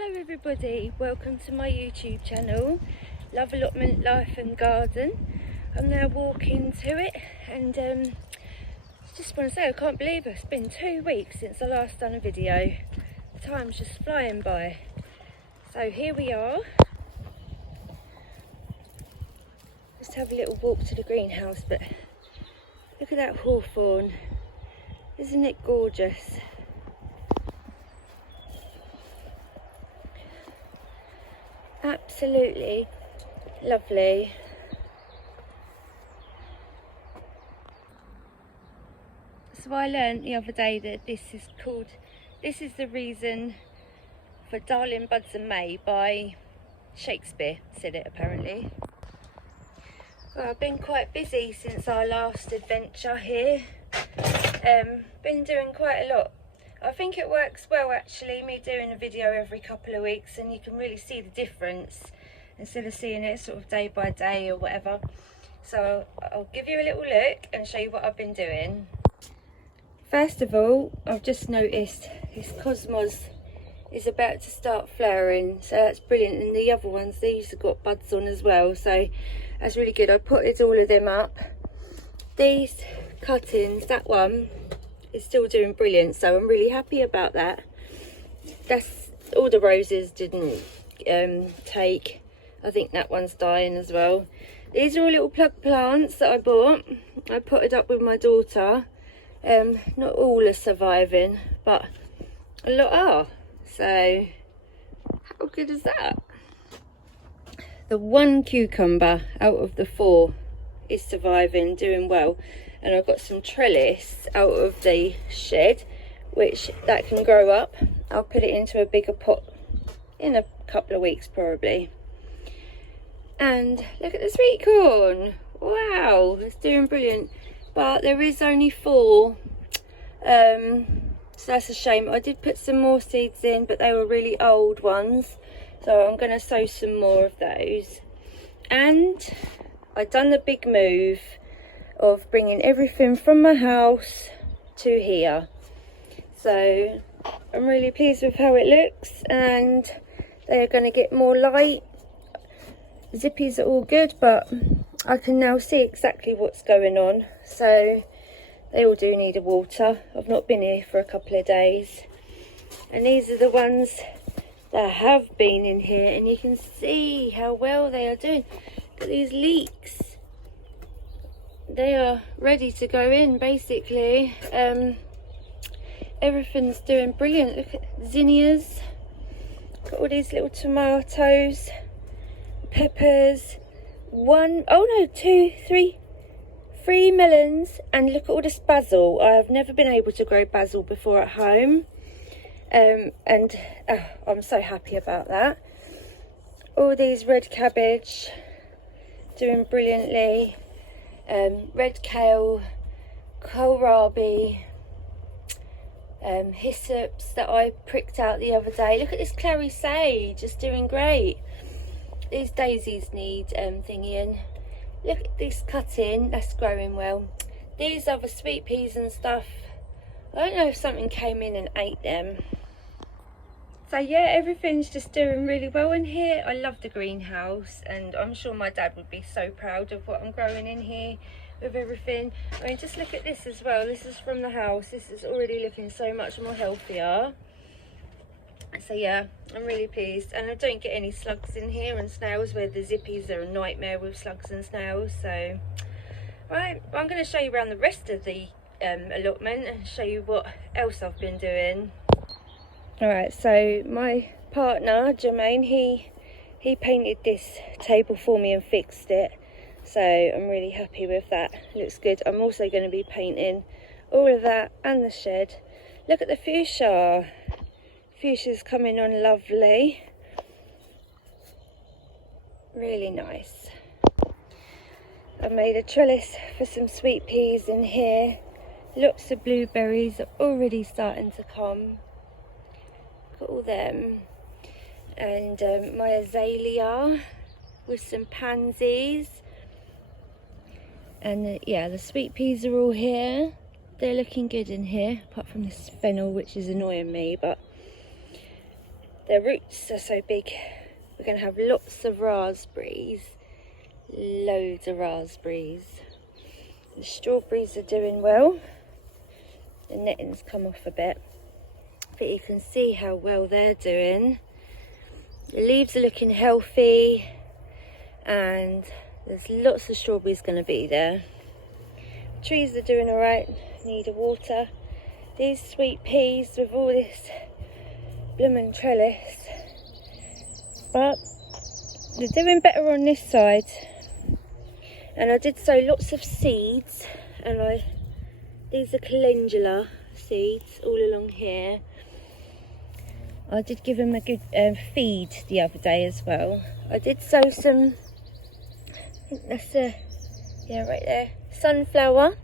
Hello everybody, welcome to my YouTube channel, Love Allotment Life and Garden. I'm now walking to it and just want to say I can't believe it's been 2 weeks since I last done a video. The time's just flying by. So here we are. Just have a little walk to the greenhouse, but look at that hawthorn. Isn't it gorgeous? Absolutely lovely. So I learned the other day that this is the reason for Darling Buds and May by Shakespeare, said it apparently. Well, I've been quite busy since our last adventure here. Been doing quite a lot. I think it works well actually, me doing a video every couple of weeks, and you can really see the difference instead of seeing it sort of day by day or whatever. So I'll give you a little look and show you what I've been doing. First of all, I've just noticed this cosmos is about to start flowering, so that's brilliant. And the other ones, these have got buds on as well, so that's really good. I potted all of them up. These cuttings, that one is still doing brilliant, so I'm really happy about that. That's all the roses didn't take. I think that one's dying as well. These are all little plug plants that I bought. I potted up with my daughter. Not all are surviving, but a lot are, so how good is that? The one cucumber out of the 4 is surviving, doing well. And I've got some trellis out of the shed, which that can grow up. I'll put it into a bigger pot in a couple of weeks probably. And look at the sweet corn. Wow, it's doing brilliant. But there is only 4, so that's a shame. I did put some more seeds in, but they were really old ones, so I'm going to sow some more of those. And I've done the big move of bringing everything from my house to here, so I'm really pleased with how it looks, and they are going to get more light. Zippies are all good, but I can now see exactly what's going on, so they all do need a water. I've not been here for a couple of days, and these are the ones that have been in here, and you can see how well they are doing. Look at these leeks. They are ready to go in basically. Everything's doing brilliant. Look at zinnias, got all these little tomatoes, peppers, 3 melons, and look at all this basil. I have never been able to grow basil before at home, and I'm so happy about that. All these red cabbage doing brilliantly. Red kale, kohlrabi, hyssops that I pricked out the other day. Look at this clary sage, it's doing great. These daisies need thingy in. Look at this cutting, that's growing well. These other sweet peas and stuff, I don't know if something came in and ate them. So yeah, everything's just doing really well in here. I love the greenhouse, and I'm sure my dad would be so proud of what I'm growing in here with everything. I mean, just look at this as well. This is from the house. This is already looking so much more healthier. So yeah, I'm really pleased. And I don't get any slugs in here and snails, where the zippies are a nightmare with slugs and snails. So right, I'm going to show you around the rest of the allotment and show you what else I've been doing. Alright, so my partner, Jermaine, he painted this table for me and fixed it. So I'm really happy with that. Looks good. I'm also going to be painting all of that and the shed. Look at the fuchsia. Fuchsia's coming on lovely. Really nice. I made a trellis for some sweet peas in here. Lots of blueberries are already starting to come. Got all them, and my azalea with some pansies, and yeah, the sweet peas are all here. They're looking good in here, apart from this fennel which is annoying me, but their roots are so big. We're going to have lots of raspberries, loads of raspberries. The strawberries are doing well. The netting's come off a bit, but you can see how well they're doing. The leaves are looking healthy, and there's lots of strawberries going to be there. Trees are doing all right, need a water. These sweet peas with all this blooming trellis, but they're doing better on this side. And I did sow lots of seeds, and these are calendula seeds all along here. I did give them a good feed the other day as well. I did sow some, I think that's yeah, right there, sunflower.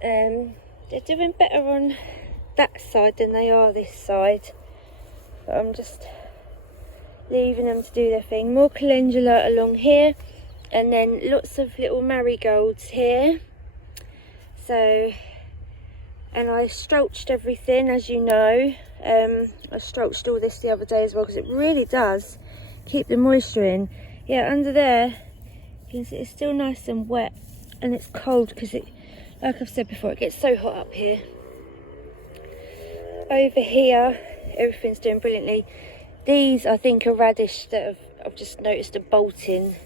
They're doing better on that side than they are this side, but I'm just leaving them to do their thing. More calendula along here, and then lots of little marigolds here. So, and I strulched everything, as you know. I strulched all this the other day as well, because it really does keep the moisture in. Yeah, under there you can see it's still nice and wet, and it's cold because it, like I've said before, it gets so hot up here. Over here everything's doing brilliantly. These I think are radish that I've just noticed are bolting,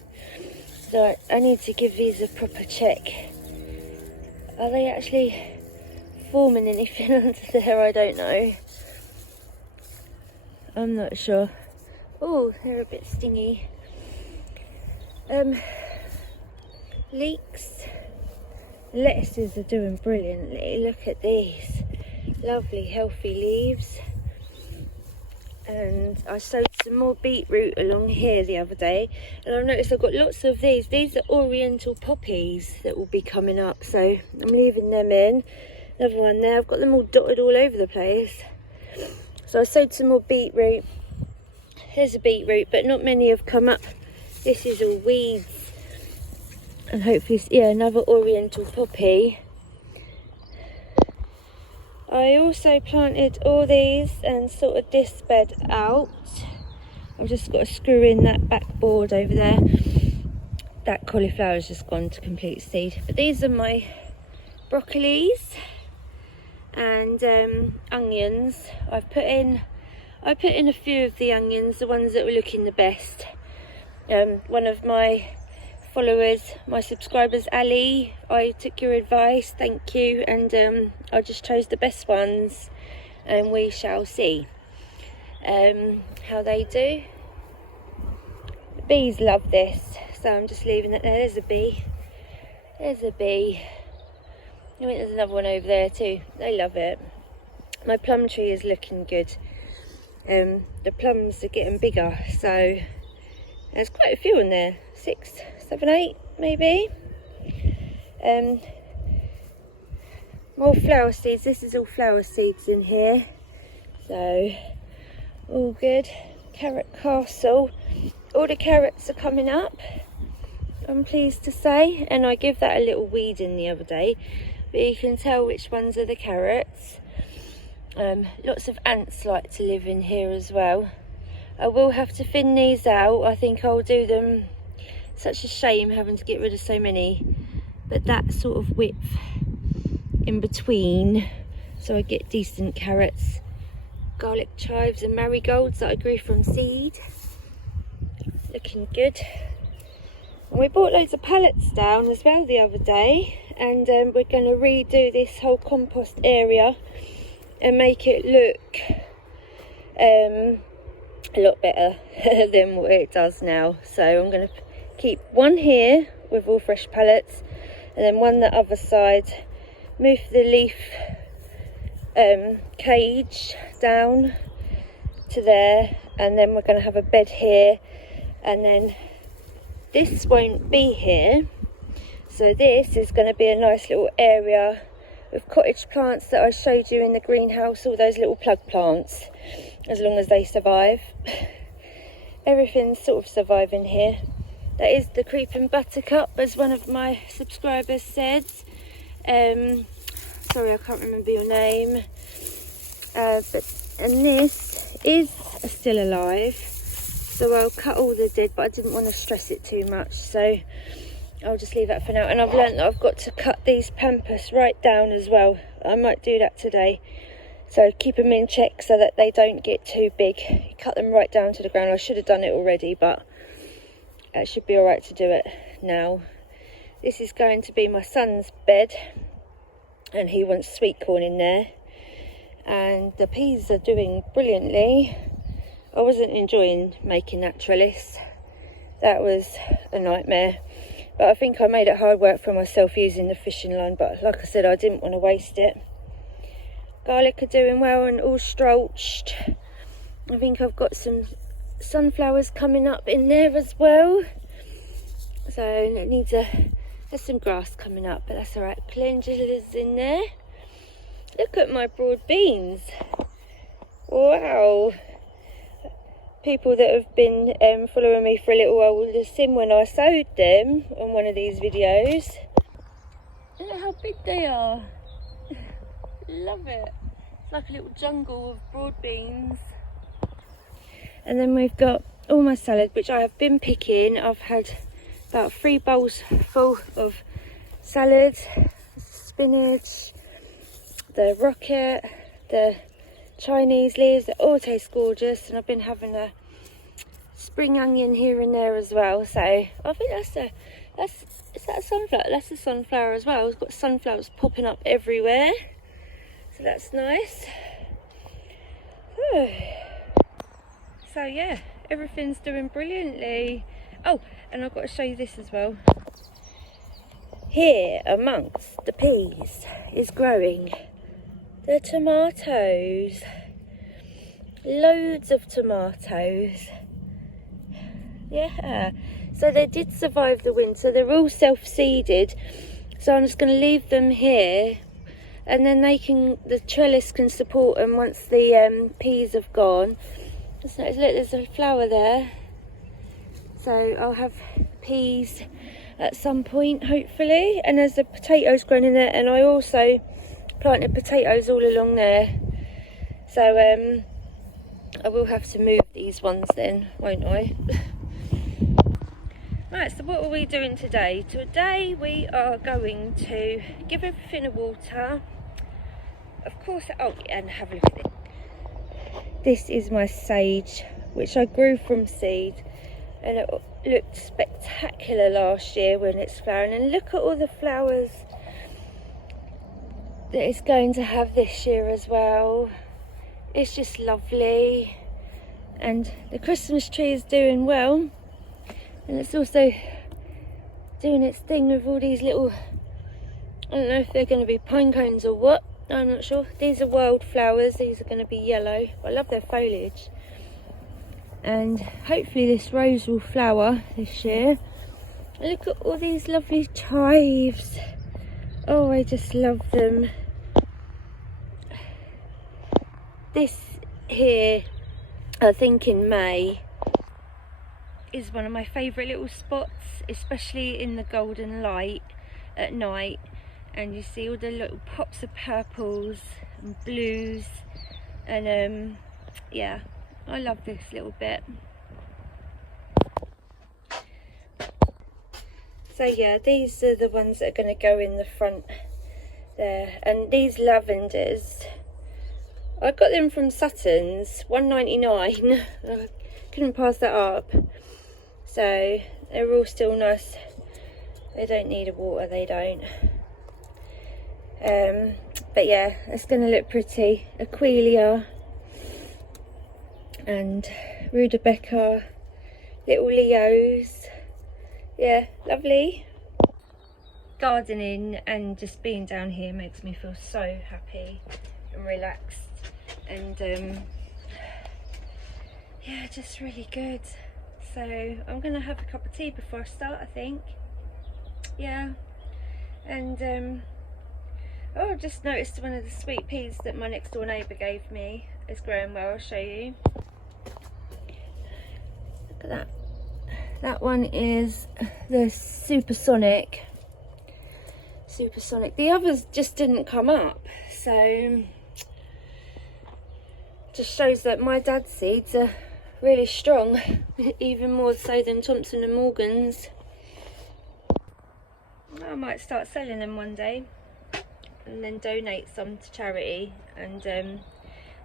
so I need to give these a proper check. Are they actually forming anything under there? I don't know. I'm not sure. Oh, they're a bit stingy. Leeks. Lettuces are doing brilliantly. Look at these lovely healthy leaves. And I sowed some more beetroot along here the other day, and I've noticed I've got lots of these. These are oriental poppies that will be coming up, so I'm leaving them in. Another one there. I've got them all dotted all over the place. So I sowed some more beetroot. Here's a beetroot, but not many have come up. This is all weeds. And hopefully, yeah, another oriental poppy. I also planted all these and sorted this bed out. I've just got to screw in that back board over there. That cauliflower's just gone to complete seed. But these are my broccolis and onions. I put in a few of the onions, the ones that were looking the best. One of my followers, my subscribers, Ali, I took your advice, thank you, and I just chose the best ones, and we shall see how they do. The bees love this, so I'm just leaving it there. There's a bee. There's a bee. I think there's another one over there too. They love it. My plum tree is looking good. The plums are getting bigger, so there's quite a few in there. 6, 7, 8 maybe. More flower seeds. This is all flower seeds in here, so all good. Carrot castle. All the carrots are coming up, I'm pleased to say, and I gave that a little weeding the other day, but you can tell which ones are the carrots. Lots of ants like to live in here as well. I will have to thin these out. I think I'll do them. Such a shame having to get rid of so many, but that sort of width in between, so I get decent carrots, garlic chives and marigolds that I grew from seed. Looking good. And we bought loads of pallets down as well the other day, and we're going to redo this whole compost area and make it look a lot better than what it does now. So I'm going to keep one here with all fresh pallets, and then one the other side, move the leaf cage down to there, and then we're going to have a bed here, and then this won't be here, so this is going to be a nice little area with cottage plants that I showed you in the greenhouse, all those little plug plants, as long as they survive. Everything's sort of surviving here. That is the creeping buttercup, as one of my subscribers said. Sorry, I can't remember your name. And this is still alive, so I'll cut all the dead, but I didn't want to stress it too much, so I'll just leave that for now. And I've learnt that I've got to cut these pampas right down as well. I might do that today, so keep them in check so that they don't get too big. Cut them right down to the ground. I should have done it already, but it should be alright to do it now. This is going to be my son's bed, and he wants sweet corn in there, and the peas are doing brilliantly. I wasn't enjoying making that trellis. That was a nightmare, but I think I made it hard work for myself using the fishing line, but like I said, I didn't want to waste it. Garlic are doing well and all strolched. I think I've got some sunflowers coming up in there as well, so it needs there's some grass coming up, but that's alright. Calendulas in there. Look at my broad beans. Wow. People that have been following me for a little while will have seen when I sowed them on one of these videos. Look how big they are. Love it. It's like a little jungle of broad beans. And then we've got all my salad, which I have been picking. I've had about 3 bowls full of salad, spinach, the rocket, the Chinese leaves. They all taste gorgeous, and I've been having a spring onion here and there as well. So I think is that a sunflower? That's a sunflower as well. It's got sunflowers popping up everywhere, so that's nice. So yeah, everything's doing brilliantly. Oh, and I've got to show you this as well. Here amongst the peas is growing the tomatoes. Loads of tomatoes. Yeah, so they did survive the winter. They're all self-seeded, so I'm just going to leave them here, and then the trellis can support them once the peas have gone. Just notice, look, there's a flower there, so I'll have peas at some point hopefully. And there's the potatoes growing in there, and I also planted potatoes all along there, so I will have to move these ones then, won't I? Right, so what are we doing today? Today we are going to give everything a water, of course. Oh, and have a look at it. This is my sage, which I grew from seed, and it looked spectacular last year when it's flowering. And look at all the flowers that it's going to have this year as well. It's just lovely. And the Christmas tree is doing well, and it's also doing its thing with all these little, I don't know if they're going to be pine cones or what, I'm not sure. These are wildflowers. These are going to be yellow. I love their foliage. And hopefully this rose will flower this year. Look at all these lovely chives. Oh, I just love them. This here, I think in May, is one of my favourite little spots, especially in the golden light at night. And you see all the little pops of purples and blues, and yeah, I love this little bit. So yeah, these are the ones that are going to go in the front there. And these lavenders, I got them from Sutton's, $1.99. I couldn't pass that up, so they're all still nice. They don't need a water, they don't. But yeah, it's going to look pretty. Aquilia and Rudabecca, little Leos. Yeah, lovely. Gardening and just being down here makes me feel so happy and relaxed, and yeah, just really good. So I'm going to have a cup of tea before I start, I think. Yeah, and oh, I just noticed one of the sweet peas that my next door neighbour gave me is growing well. I'll show you. Look at that. That one is the supersonic. The others just didn't come up, so just shows that my dad's seeds are really strong, even more so than Thompson and Morgan's. I might start selling them one day and then donate some to charity, and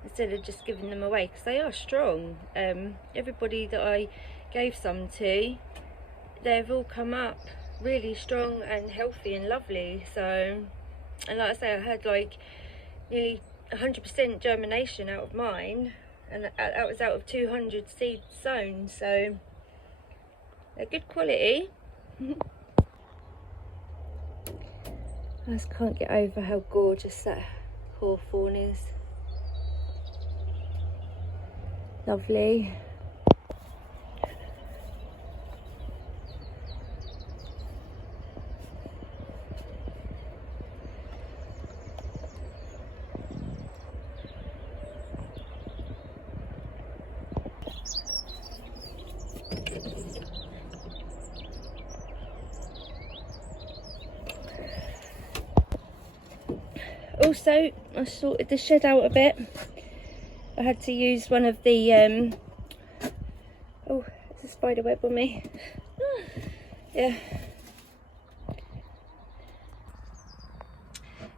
instead of just giving them away, because they are strong. Everybody that I gave some to, they've all come up really strong and healthy and lovely. So, and like I say, I had like nearly 100% germination out of mine, and that was out of 200 seeds sown, so they're good quality. I just can't get over how gorgeous that hawthorn is. Lovely. Also, I sorted the shed out a bit. I had to use one of the oh, there's a spider web on me. Yeah,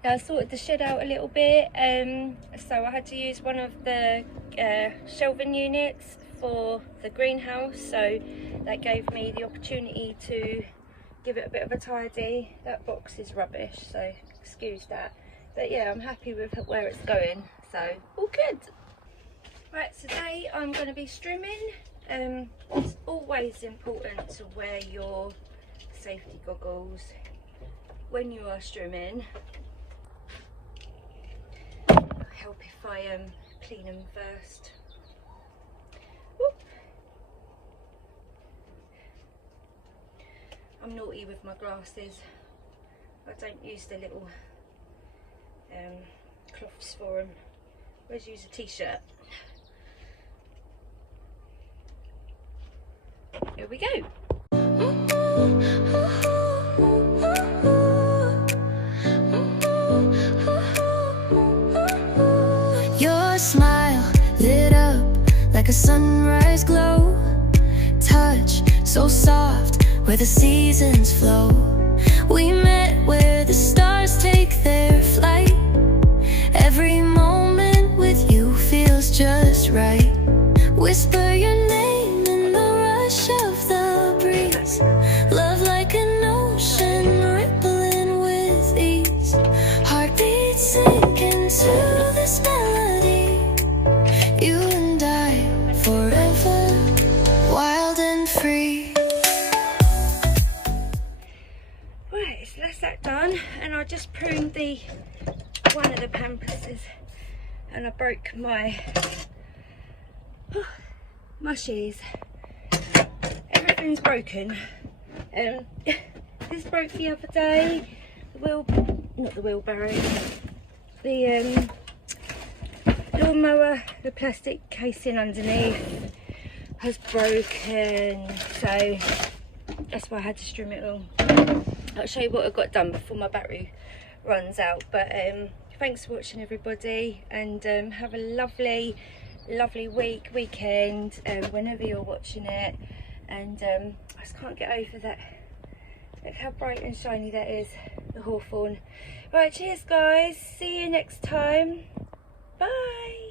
I sorted the shed out a little bit, so I had to use one of the shelving units for the greenhouse, so that gave me the opportunity to give it a bit of a tidy. That box is rubbish, so excuse that. But yeah, I'm happy with where it's going, so all good. Right, today I'm going to be strimming. It's always important to wear your safety goggles when you are strimming. It'll help if I clean them first. Whoop. I'm naughty with my glasses. I don't use the little cloths for them. Always use a t-shirt. Here we go. Your smile lit up like a sunrise glow. Touch so soft where the seasons flow. We met where the stars take their flight. Every moment with you feels just right. Whisper your name in the rush of the breeze. Love like an ocean rippling with ease. Heartbeats sink into this melody. You and I forever, wild and free. Right, so that's that done, and I just pruned the one of the pamperses, and I broke my mushies. Everything's broken. This broke the other day. Not the wheelbarrow. The lawnmower, the plastic casing underneath has broken, so that's why I had to trim it all. I'll show you what I got done before my battery runs out. But thanks for watching, everybody, and have a lovely weekend whenever you're watching it. And I just can't get over that. Look how bright and shiny that is, the hawthorn. Right, cheers guys, see you next time, bye.